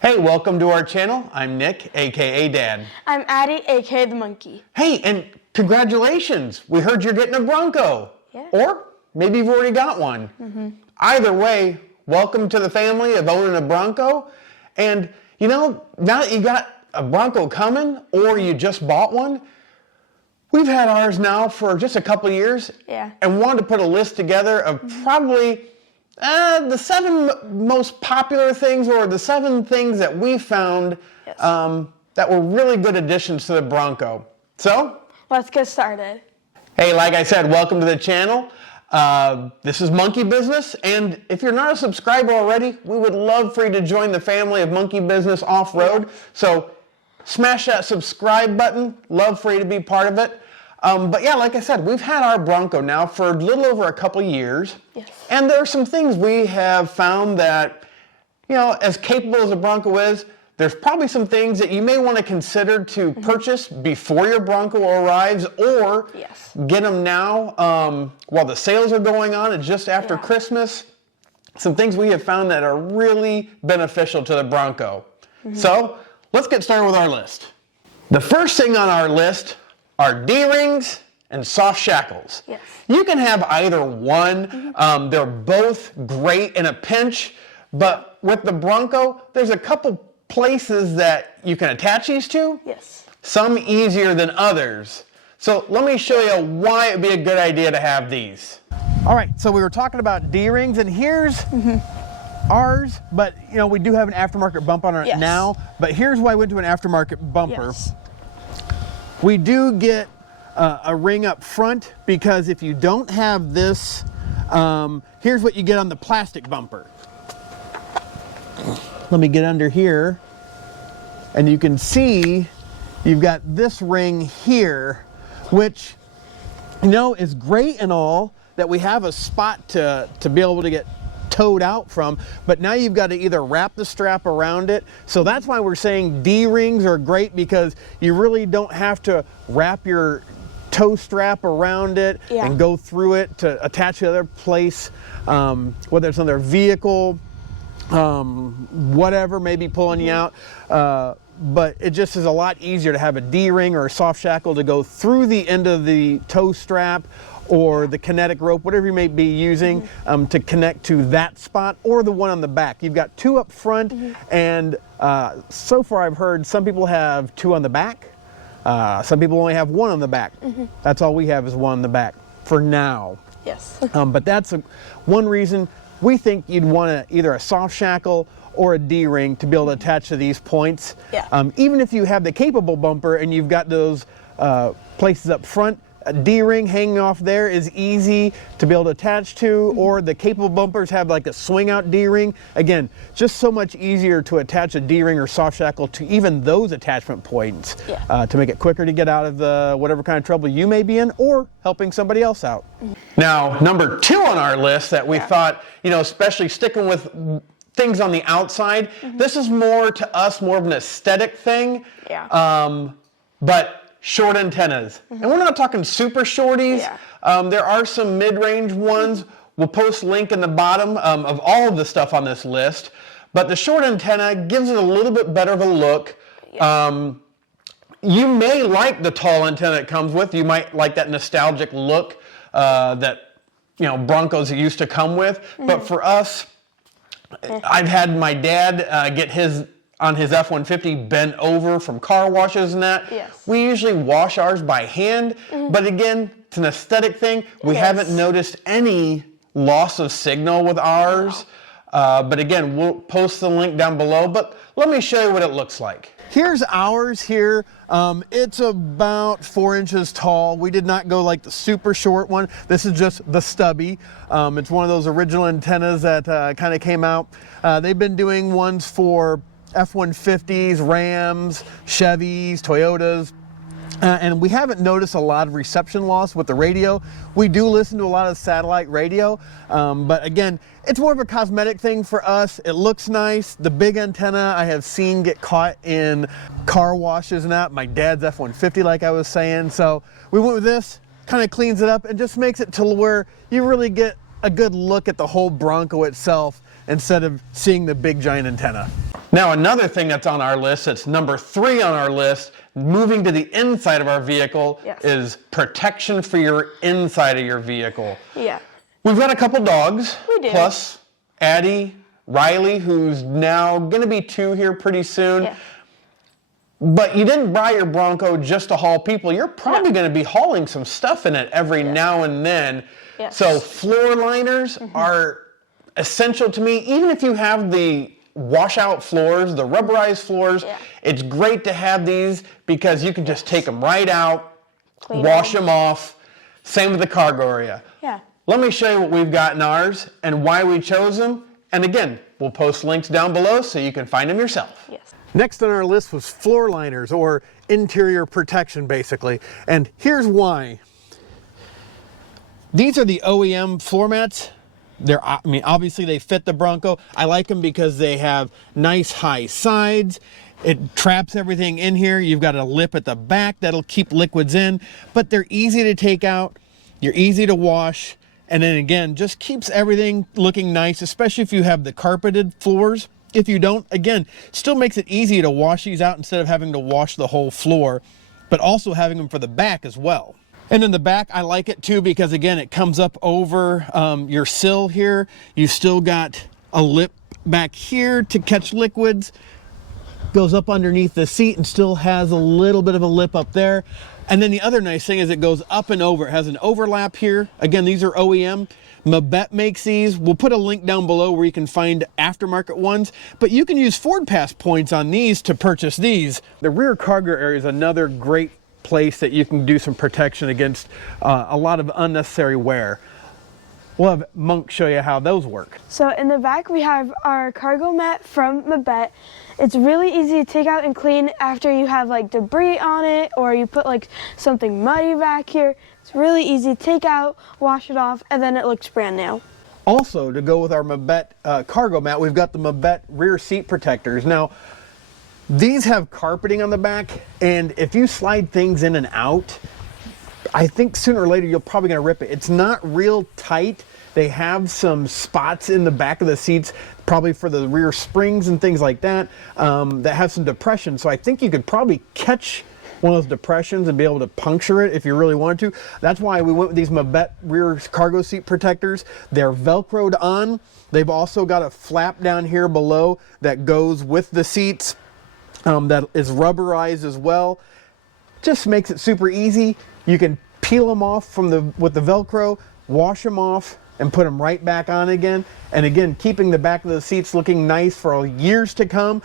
Hey, welcome to our channel. I'm Nick, aka Dan. I'm Addie, aka the monkey. Hey, and congratulations! We heard you're getting a Bronco. Yeah. Or maybe you've already got one. Either way, welcome to the family of owning a Bronco. And you know, now that you got a Bronco coming or you just bought one, we've had ours now for just a couple years. Yeah. And wanted to put a list together of probably the 7 most popular things, or the 7 things that we found that were really good additions to the Bronco. So, let's get started. hey, like I said, welcome to the channel. This is Monkey Business, and if you're not a subscriber already, we would love for you to join the family of Monkey Business Off-Road. So, smash that subscribe button. Love for you to be part of it. But yeah, like I said, we've had our Bronco now for a little over a couple years. Yes. And there are some things we have found that, you know, as capable as a Bronco is, there's probably some things that you may want to consider to purchase before your Bronco arrives, or get them now while the sales are going on and just after Christmas. Some things we have found that are really beneficial to the Bronco. So let's get started with our list. The first thing on our list are D-rings and soft shackles. Yes. You can have either one. They're both great in a pinch, but with the Bronco, there's a couple places that you can attach these to. Yes. Some easier than others. So let me show you why it'd be a good idea to have these. All right, so we were talking about D-rings, and here's ours, but you know, we do have an aftermarket bump on it now, but here's why I went to an aftermarket bumper. Yes. We do get a ring up front, because if you don't have this, here's what you get on the plastic bumper. Let me get under here, and you can see you've got this ring here, which, you know, is great and all that we have a spot to be able to get towed out from, but now you've got to either wrap the strap around it. So that's why we're saying D-rings are great, because you really don't have to wrap your tow strap around it and go through it to attach to the other place, whether it's on their vehicle, whatever may be pulling you out. But it just is a lot easier to have a D-ring or a soft shackle to go through the end of the tow strap, or the kinetic rope, whatever you may be using, to connect to that spot, or the one on the back. You've got 2 up front, and so far I've heard some people have 2 on the back. Some people only have 1 on the back. That's all we have, is 1 on the back for now. Yes. But that's one reason we think you'd want either a soft shackle or a D-ring to be able to attach to these points. Even if you have the capable bumper and you've got those places up front, a D-ring hanging off there is easy to be able to attach to, or the capable bumpers have like a swing out D-ring. Again, just so much easier to attach a D-ring or soft shackle to even those attachment points, to make it quicker to get out of the whatever kind of trouble you may be in, or helping somebody else out. Now, number 2 on our list that we thought, you know, especially sticking with things on the outside, this is more to us, more of an aesthetic thing. But short antennas. And we're not talking super shorties. There are some mid-range ones. We'll post a link in the bottom of all of the stuff on this list. But the short antenna gives it a little bit better of a look. You may like the tall antenna it comes with. You might like that nostalgic look that, you know, Broncos used to come with. But for us, I've had my dad get his on his F-150 bent over from car washes and that. We usually wash ours by hand, but again, it's an aesthetic thing. We haven't noticed any loss of signal with ours. But again, we'll post the link down below, but let me show you what it looks like. Here's ours here. It's about 4 inches tall. We did not go like the super short one. This is just the stubby. It's one of those original antennas that kind of came out. They've been doing ones for F-150s, Rams, Chevys, Toyotas, and we haven't noticed a lot of reception loss with the radio. We do listen to a lot of satellite radio, but again, it's more of a cosmetic thing for us. It looks nice. The big antenna I have seen get caught in car washes and that. My dad's F-150, like I was saying. So we went with this, kind of cleans it up and just makes it to where you really get a good look at the whole Bronco itself instead of seeing the big giant antenna. Now, another thing that's on our list, it's number 3 on our list, moving to the inside of our vehicle, Yes. is protection for your inside of your vehicle. Yeah. We've got a couple dogs, We do. plus Addie, Riley, who's now going to be 2 here pretty soon. Yeah. But you didn't buy your Bronco just to haul people. You're probably going to be hauling some stuff in it every now and then. Yes. So floor liners are essential to me. Even if you have the washout floors, the rubberized floors, it's great to have these because you can just take them right out, Clean wash them off. Same with the cargo area. Yeah. Let me show you what we've got in ours and why we chose them. And again, we'll post links down below so you can find them yourself. Yes. Next on our list was floor liners, or interior protection basically. And here's why. These are the OEM floor mats. Obviously they fit the Bronco. I like them because they have nice high sides. It traps everything in here. You've got a lip at the back that'll keep liquids in, but they're easy to take out. You're easy to wash. And then again, just keeps everything looking nice, especially if you have the carpeted floors. If you don't, again, still makes it easy to wash these out instead of having to wash the whole floor, but also having them for the back as well. And in the back, I like it too because again, it comes up over your sill here. You still got a lip back here to catch liquids. Goes up underneath the seat and still has a little bit of a lip up there. And then the other nice thing is it goes up and over. It has an overlap here. Again, these are OEM. Mabet makes these. We'll put a link down below where you can find aftermarket ones, but you can use Ford Pass points on these to purchase these. The rear cargo area is another great place that you can do some protection against a lot of unnecessary wear. We'll have Monk show you how those work. So in the back we have our cargo mat from Mabet. It's really easy to take out and clean after you have like debris on it or you put like something muddy back here. It's really easy to take out, wash it off, and then it looks brand new. Also, to go with our Mabet cargo mat, we've got the Mabet rear seat protectors. Now, these have carpeting on the back, and if you slide things in and out, I think sooner or later you're probably going to rip it. It's not real tight. They have some spots in the back of the seats, probably for the rear springs and things like that, that have some depression. So I think you could probably catch one of those depressions and be able to puncture it if you really wanted to. That's why we went with these Mabet rear cargo seat protectors. They're Velcroed on. They've also got a flap down here below that goes with the seats that is rubberized as well. Just makes it super easy. You can peel them off with the Velcro, wash them off, and put them right back on again. And again, keeping the back of the seats looking nice for years to come.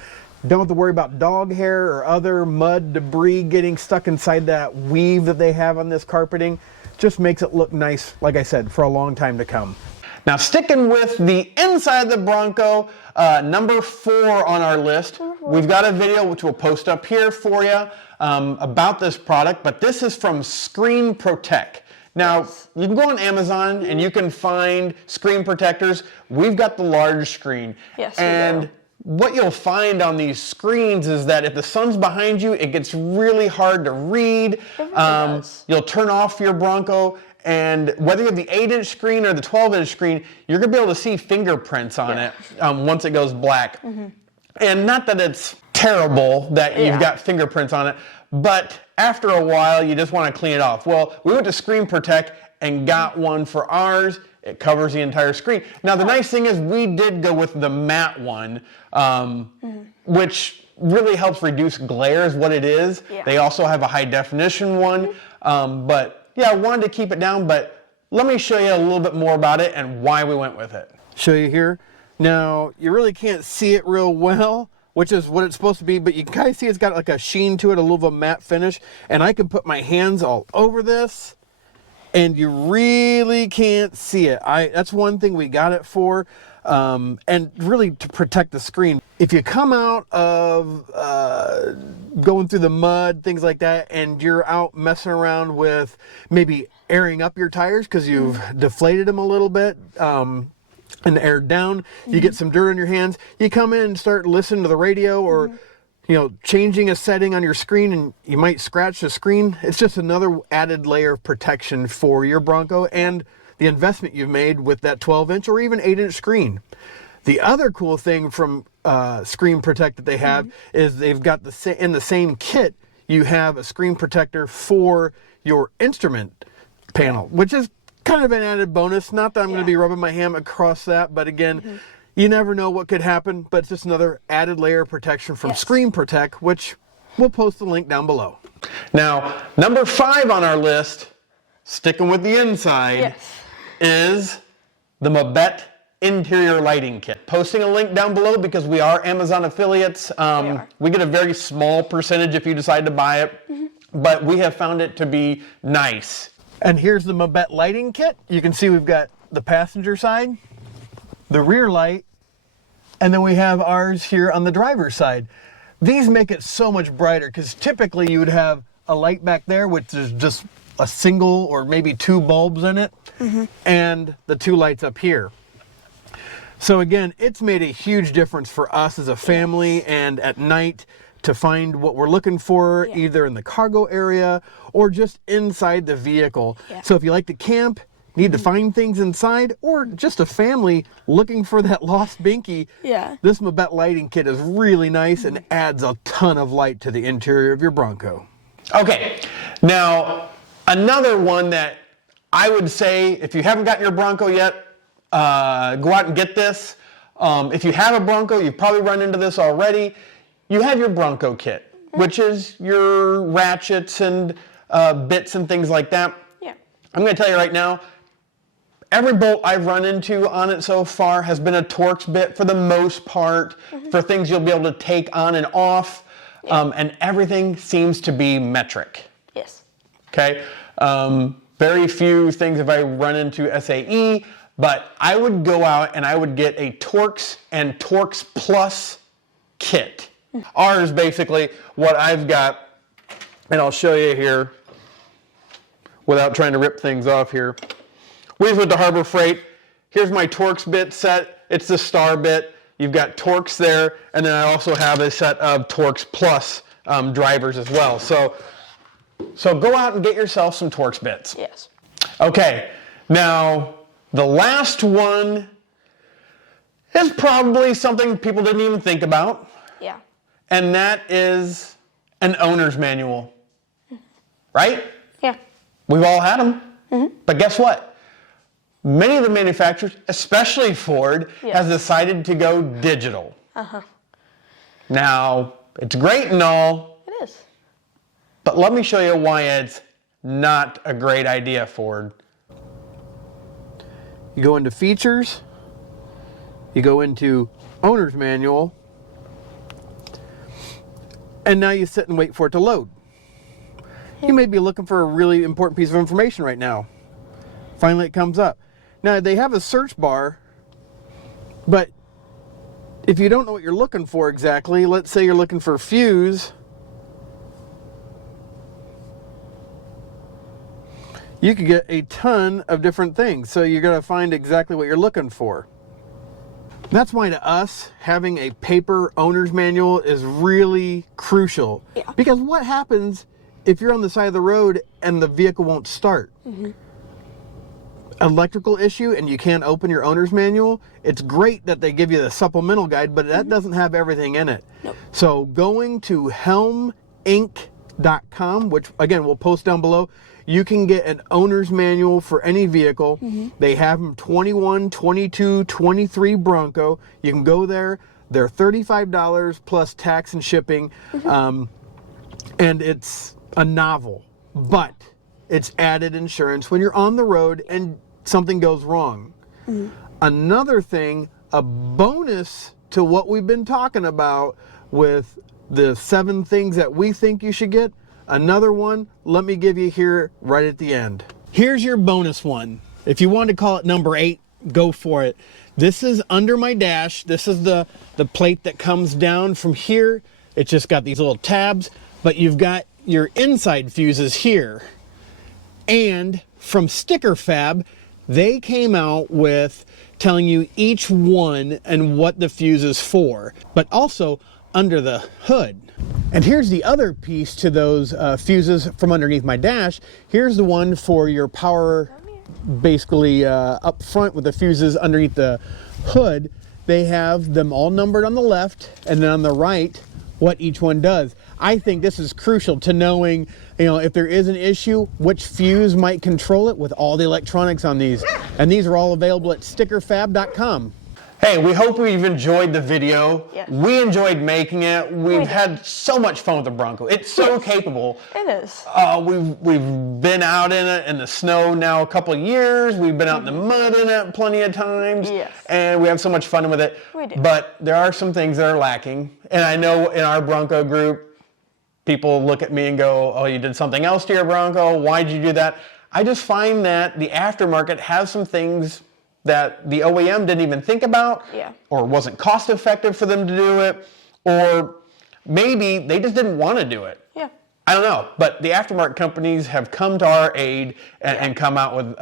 Don't have to worry about dog hair or other mud debris getting stuck inside that weave that they have on this carpeting. Just makes it look nice, like I said, for a long time to come. Now, sticking with the inside of the Bronco, number 4 on our list, we've got a video which we'll post up here for you about this product, but this is from Screen Protect. Now, you can go on Amazon and you can find screen protectors. We've got the large screen. Yes, and we do. what you'll find on these screens is that if the sun's behind you, it gets really hard to read. It really does. You'll turn off your Bronco, and whether you have the 8-inch screen or the 12-inch screen, you're going to be able to see fingerprints on it once it goes black. And not that it's terrible that you've got fingerprints on it, but after a while, you just want to clean it off. Well, we went to Screen Protect and got one for ours. It covers the entire screen. Now, the nice thing is we did go with the matte one, which really helps reduce glare is what it is. Yeah. They also have a high definition one. But yeah, I wanted to keep it down, but let me show you a little bit more about it and why we went with it. Show you here. Now, you really can't see it real well, which is what it's supposed to be, but you can kind of see it's got like a sheen to it, a little bit of matte finish, and I can put my hands all over this, and you really can't see it. That's one thing we got it for, and really to protect the screen. If you come out of going through the mud, things like that, and you're out messing around with maybe airing up your tires because you've deflated them a little bit, and aired down, you get some dirt on your hands, you come in and start listening to the radio or changing a setting on your screen and you might scratch the screen. It's just another added layer of protection for your Bronco and the investment you've made with that 12-inch or even 8-inch screen. The other cool thing from Screen Protect that they have is they've got in the same kit, you have a screen protector for your instrument panel, which is kind of an added bonus. Not that I'm going to be rubbing my hand across that, but again, you never know what could happen, but it's just another added layer of protection from Screen Protect, which we'll post the link down below. Now, number 5 on our list, sticking with the inside, is the Mabet interior lighting kit. Posting a link down below because we are Amazon affiliates. We get a very small percentage if you decide to buy it, but we have found it to be nice. And here's the Mabet lighting kit. You can see we've got the passenger side, the rear light, and then we have ours here on the driver's side. These make it so much brighter because typically you would have a light back there which is just a single or maybe 2 bulbs in it, and the 2 lights up here. So again, it's made a huge difference for us as a family and at night to find what we're looking for, either in the cargo area or just inside the vehicle. So if you like to camp, need to find things inside, or just a family looking for that lost binky, this Mabet lighting kit is really nice and adds a ton of light to the interior of your Bronco. Okay, now another one that I would say, if you haven't gotten your Bronco yet, go out and get this. If you have a Bronco, you've probably run into this already. You have your Bronco kit, which is your ratchets and bits and things like that. I'm going to tell you right now, every bolt I've run into on it so far has been a Torx bit for the most part, for things you'll be able to take on and off, and everything seems to be metric. Okay? Very few things have I run into SAE, but I would go out and I would get a Torx and Torx Plus kit. Ours basically, what I've got, and I'll show you here without trying to rip things off here. We went to Harbor Freight. Here's my Torx bit set. It's the star bit. You've got Torx there, and then I also have a set of Torx Plus drivers as well. So go out and get yourself some Torx bits. Okay, now the last one is probably something people didn't even think about. And that is an owner's manual. Right? We've all had them. But guess what? Many of the manufacturers, especially Ford, has decided to go digital. Now, it's great and all. But let me show you why it's not a great idea, Ford. You go into features, you go into owner's manual, and now you sit and wait for it to load. You may be looking for a really important piece of information right now. Finally it comes up. Now they have a search bar, but if you don't know what you're looking for exactly, let's say you're looking for fuse, you could get a ton of different things. So you're going to find exactly what you're looking for. That's why to us, having a paper owner's manual is really crucial. Because what happens if you're on the side of the road and the vehicle won't start? Electrical issue and you can't open your owner's manual, it's great that they give you the supplemental guide, but that doesn't have everything in it. So going to helminc.com, which again we'll post down below, you can get an owner's manual for any vehicle. They have them 21, 22, 23 Bronco. You can go there. They're $35 plus tax and shipping. And it's a novel, but it's added insurance when you're on the road and something goes wrong. Another thing, a bonus to what we've been talking about with the 7 things that we think you should get, another one, let me give you here right at the end. Here's your bonus one. If you want to call it number 8, go for it. This is under my dash. This is the plate that comes down from here. It's just got these little tabs, but you've got your inside fuses here. And from Sticker Fab, they came out with telling you each one and what the fuse is for, but also under the hood. And here's the other piece to those fuses from underneath my dash. Here's the one for your power, basically up front with the fuses underneath the hood. they have them all numbered on the left, and then on the right, what each one does. I think this is crucial to knowing, if there is an issue, which fuse might control it with all the electronics on these. And these are all available at stickerfab.com. Hey, we hope you've enjoyed the video. Yes. We enjoyed making it. We've had so much fun with the Bronco. It's so capable. It is. We've been out in it in the snow now a couple of years. We've been out in the mud in it plenty of times. Yes. And we have so much fun with it. We do. But there are some things that are lacking. And I know in our Bronco group, people look at me and go, oh, you did something else to your Bronco. Why'd you do that? I just find that the aftermarket has some things that the OEM didn't even think about, or wasn't cost effective for them to do it, or maybe they just didn't want to do it. Yeah. I don't know, but the aftermarket companies have come to our aid and come out with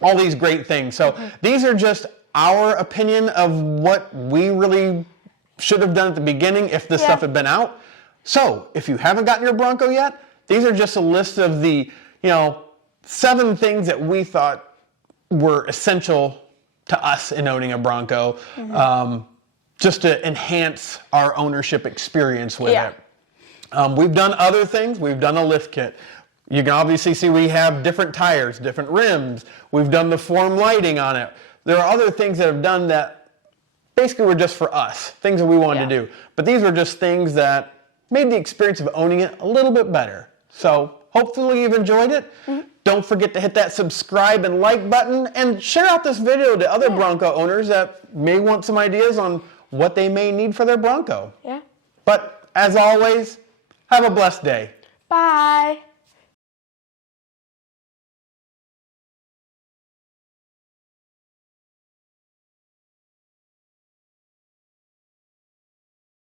all these great things. So these are just our opinion of what we really should have done at the beginning if this stuff had been out. So if you haven't gotten your Bronco yet, these are just a list of the 7 things that we thought were essential to us in owning a Bronco, just to enhance our ownership experience with it. We've done other things. We've done a lift kit. You can obviously see we have different tires, different rims. We've done the form lighting on it. There are other things that have done that basically were just for us, things that we wanted to do. But these were just things that made the experience of owning it a little bit better. So hopefully you've enjoyed it. Don't forget to hit that subscribe and like button, and share out this video to other Bronco owners that may want some ideas on what they may need for their Bronco. Yeah. But as always, have a blessed day. Bye.